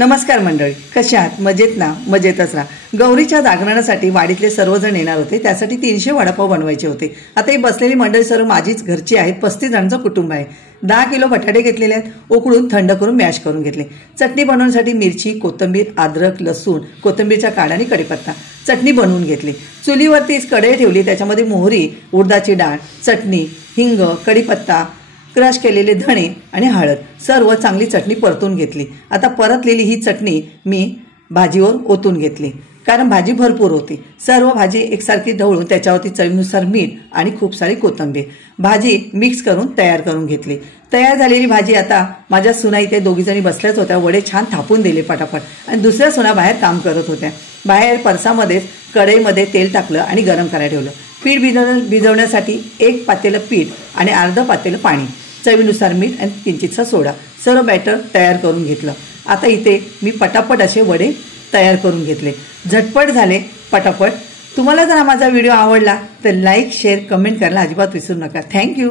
नमस्कार मंडळी, कशा आहात? मजेत ना? मजेतच राहा। गौरीच्या जागरणासाठी वाडीतले सर्वजण येणार होते, त्यासाठी 300 वडापाव बनवायचे होते। आता ही बसलेली मंडळी सर्व माझीच घरची आहेत, 35 जणांचं कुटुंब आहे। 10 किलो बटाटे घेतलेले आहेत, उकळून थंड करून मॅश करून घेतले। चटणी बनवण्यासाठी मिरची, कोथिंबीर, अद्रक, लसूण, कोथिंबीरचा काढा आणि कढीपत्ता चटणी बनवून घेतली। चुलीवरतीच कढई ठेवली, त्याच्यामध्ये मोहरी, उडदाची डाळ, चटणी, हिंग, कढीपत्ता, क्रश केलेले धणे आणि हळद सर्व चांगली चटणी परतून घेतली। आता परतलेली ही चटणी मी भाजीवर ओतून घेतली, कारण भाजी भरपूर होती। सर्व भाजी एकसारखी ढवळून त्याच्यावरती चवीनुसार मीठ आणि खूप सारी कोथिंबीर भाजी मिक्स करून तयार करून घेतली। तयार झालेली भाजी आता माझ्या सुना इथे दोघी जणी बसल्याच होत्या, वडे छान थापून दिले पटापट, आणि दुसऱ्या सुना बाहेर काम करत होत्या। बाहेर परसामध्ये कढईमध्ये तेल टाकलं आणि गरम करायला ठेवलं। पीठ भिजवण्यासाठी 1 पातेलं पीठ आणि अर्ध पातेलं पाणी, चवीनुसार मीठ आणि किंचितसा सोडा, सर्व बॅटर तयार करून घेतलं। आता इथे मी पटापट असे वडे तयार करून घेतले, झटपट झाले पटापट। तुम्हाला जर माझा व्हिडिओ आवडला तर लाईक, शेअर, कमेंट करायला अजिबात विसरू नका। थँक्यू।